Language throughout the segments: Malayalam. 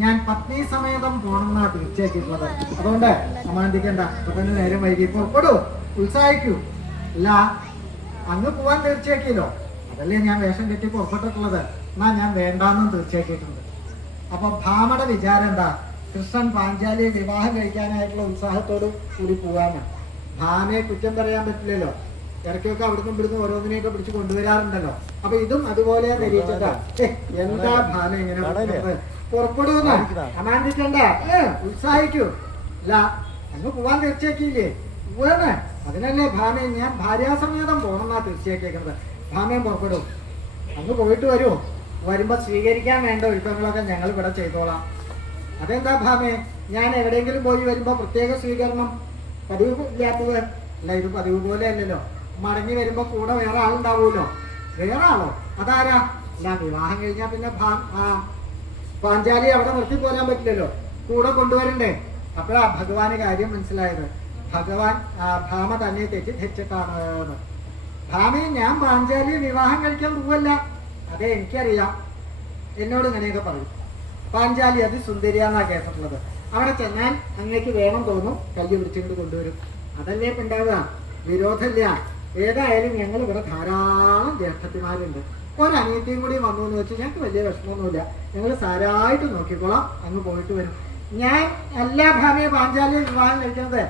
ഞാൻ പത്നി സമേതം പോണെന്നാ തീർച്ചയാക്കിയിട്ടുള്ളത്. അതുകൊണ്ട് സമാന്തിക്കണ്ട, അപ്പൊ തന്നെ നേരം വൈകി പുറപ്പെടൂ, ഉത്സാഹിക്കൂ. അല്ല, അങ്ങ് പോവാൻ തീർച്ചയാക്കിയല്ലോ, അതല്ലേ ഞാൻ വേഷം കെട്ടി പുറപ്പെട്ടിട്ടുള്ളത്. എന്നാ ഞാൻ വേണ്ടാന്നും തീർച്ചയാക്കിയിട്ടുണ്ട്. അപ്പൊ ഭാമയുടെ വിചാരം എന്താ? കൃഷ്ണൻ പാഞ്ചാലിയെ വിവാഹം കഴിക്കാനായിട്ടുള്ള ഉത്സാഹത്തോട് കൂടി പോവാന്ന്. ഭാമയെ കുറ്റം പറയാൻ പറ്റില്ലല്ലോ, ഇടയ്ക്കൊക്കെ അവിടുന്ന് ഇവിടുന്ന് ഓരോന്നിനെയൊക്കെ പിടിച്ച് കൊണ്ടുവരാറുണ്ടല്ലോ. അപ്പൊ ഇതും അതുപോലെ നിരീക്ഷിച്ച എന്താ ഭാമ ഇങ്ങനെ പുറപ്പെടുന്ന അമാന്തിക്കണ്ട, ഉത്സാഹിക്കൂ. അല്ല, അങ്ങ് പോവാൻ തീർച്ചയാക്കിയില്ലേ, പോവാന്ന്. അതിനല്ലേ ഭാമയെ ഞാൻ ഭാര്യാസമേതം പോകണമെന്നാ തീർച്ചയാക്കിയേക്കുന്നത്. ഭാമയും പുറപ്പെടും, അങ്ങ് പോയിട്ട് വരുമോ? വരുമ്പോ സ്വീകരിക്കാൻ വേണ്ട ഒരുക്കങ്ങളൊക്കെ ഞങ്ങൾ ഇവിടെ ചെയ്തോളാം. അതെന്താ ഭാമേ, ഞാൻ എവിടെയെങ്കിലും പോയി വരുമ്പോ പ്രത്യേക സ്വീകരണം പതിവ് ഇല്ലാത്തത്? അല്ല, ഇത് പതിവ് പോലെ അല്ലല്ലോ. മടങ്ങി വരുമ്പോ കൂടെ വേറെ ആളുണ്ടാവുമല്ലോ. വേറെ ആളോ? അതാരാ? അല്ല, വിവാഹം കഴിഞ്ഞാൽ പിന്നെ പാഞ്ചാലി അവിടെ നിർത്തി പോരാൻ പറ്റില്ലല്ലോ, കൂടെ കൊണ്ടുവരണ്ടേ. അപ്പോഴാ ഭഗവാന് കാര്യം മനസ്സിലായത്. ഭഗവാൻ ഭാമ തന്നെ തെറ്റിദ്ധരിച്ചിട്ടാണ്. ഭാമയെ ഞാൻ പാഞ്ചാലിയെ വിവാഹം കഴിക്കാൻ പോവല്ല. അതെ, എനിക്കറിയാം, എന്നോട് ഇങ്ങനെയൊക്കെ പറയും. പാഞ്ചാലി അത് സുന്ദരിയാന്നാ കേട്ടിട്ടുള്ളത്. അവിടെ ചെന്നാൽ അങ്ങേക്ക് വേണം തോന്നും, കൈ പിടിച്ചുകൊണ്ട് കൊണ്ടുവരും. അതല്ലേ ഉണ്ടാവുക, വിരോധമില്ല. ഏതായാലും ഞങ്ങൾ ഇവിടെ ധാരാളം ജ്യേഷ്ഠത്തിമാരുണ്ട്. ഒരനിയത്തിയും കൂടി വന്നു എന്ന് വെച്ചാൽ ഞങ്ങൾക്ക് വലിയ വിഷമമൊന്നുമില്ല. ഞങ്ങൾ സാരായിട്ട് നോക്കിക്കോളാം, അങ്ങ് പോയിട്ട് വരും. ഞാൻ എല്ലാ ഭാമയെ പാഞ്ചാലിയെ വിവാഹം കഴിക്കുന്നത്.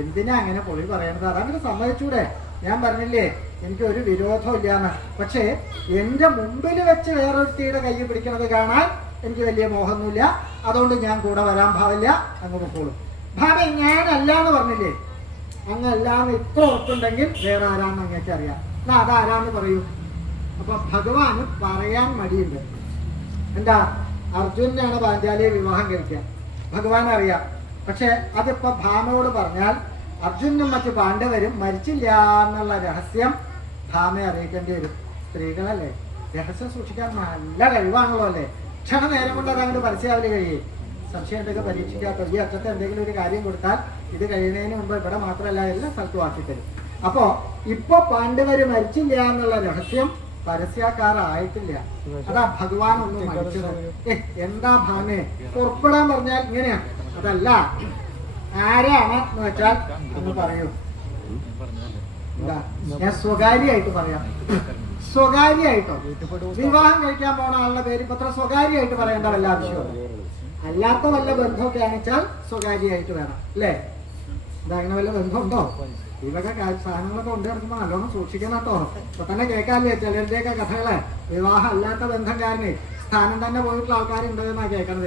എന്തിനാ അങ്ങനെ പൊളി പറയണത്? അതങ്ങനെ സമ്മതിച്ചൂടെ? ഞാൻ പറഞ്ഞില്ലേ, എനിക്ക് ഒരു വിരോധം ഇല്ലാന്ന്. പക്ഷേ എന്റെ മുമ്പിൽ വെച്ച് വേറൊരുത്തിയുടെ കൈ പിടിക്കണത് കാണാൻ എനിക്ക് വലിയ മോഹമൊന്നുമില്ല. അതുകൊണ്ട് ഞാൻ കൂടെ വരാൻ ഭാവില്ല, അങ്ങ് പൊക്കോളും. ഭാവ ഞാനല്ല എന്ന് പറഞ്ഞില്ലേ, അങ്ങല്ലാന്ന് ഇത്ര ഉറപ്പുണ്ടെങ്കിൽ വേറെ ആരാന്ന് അങ്ങേക്ക് അറിയാം. എന്നാ അതാരാന്ന് പറയൂ. അപ്പൊ ഭഗവാന് പറയാൻ മടിയുണ്ട്. എന്താ? അർജുനാണ് പാഞ്ചാലിയെ വിവാഹം കഴിക്കാൻ, ഭഗവാൻ അറിയാം. പക്ഷെ അതിപ്പോ ഭാമയോട് പറഞ്ഞാൽ അർജുനും മറ്റു പാണ്ഡവരും മരിച്ചില്ല എന്നുള്ള രഹസ്യം ഭാമയെ അറിയിക്കേണ്ടി വരും. സ്ത്രീകളല്ലേ, രഹസ്യം സൂക്ഷിക്കാൻ നല്ല കഴിവാണല്ലോ അല്ലേ. ക്ഷണനേരം കൊണ്ട് അത് അങ്ങോട്ട് പരസ്യാവലി കഴിയേ. സംശയം എന്തൊക്കെ പരീക്ഷിക്കാത്ത ഈ അച്ഛത്തെ എന്തെങ്കിലും ഒരു കാര്യം കൊടുത്താൽ ഇത് കഴിയുന്നതിന് മുമ്പ് ഇവിടെ മാത്രമല്ല എല്ലാ സ്ഥലത്തും ആക്കിത്തരും. അപ്പോ ഇപ്പൊ പാണ്ഡവര് മരിച്ചില്ല എന്നുള്ള രഹസ്യം പരസ്യക്കാരായിട്ടില്ല. അതാ ഭഗവാൻ ഒന്നും മരിച്ചത്. എന്താ ഭാമയെ പുറപ്പെടാൻ പറഞ്ഞാൽ ഇങ്ങനെയാ. അതല്ല, ആരാണ് എന്ന് വെച്ചാൽ ഒന്ന് പറയൂ. എന്താ, ഞാൻ സ്വകാര്യമായിട്ട് പറയാം. സ്വകാര്യമായിട്ടോ വിവാഹം കഴിക്കാൻ പോണ ആളുടെ പേര് ഇപ്പൊ അത്ര സ്വകാര്യമായിട്ട് പറയേണ്ട വല്ല ആവശ്യമുണ്ട്? അല്ലാത്ത വല്ല ബന്ധമൊക്കെ ആണെച്ചാൽ സ്വകാര്യമായിട്ട് വേണം അല്ലേ. എന്താ, അങ്ങനെ വല്ല ബന്ധമുണ്ടോ? ഇവൊക്കെ സാധനങ്ങളൊക്കെ കൊണ്ടു നടക്കുമ്പോ നല്ലോണം സൂക്ഷിക്കണം കേട്ടോ. ഇപ്പൊ തന്നെ കേൾക്കാല്ലേ ചിലരുടെയൊക്കെ കഥകളെ. വിവാഹം അല്ലാത്ത ബന്ധം കാരണം സ്ഥാനം തന്നെ പോയിട്ടുള്ള ആൾക്കാരുണ്ടെന്നാ കേൾക്കണത്.